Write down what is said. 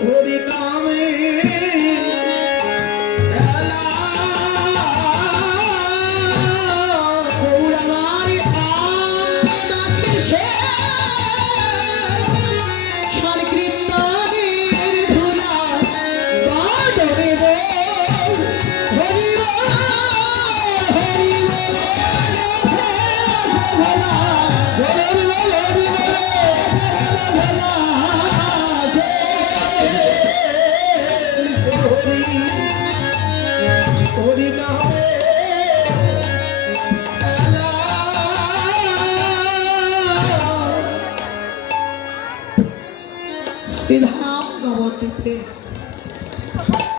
হরিনাম in half, now one to play.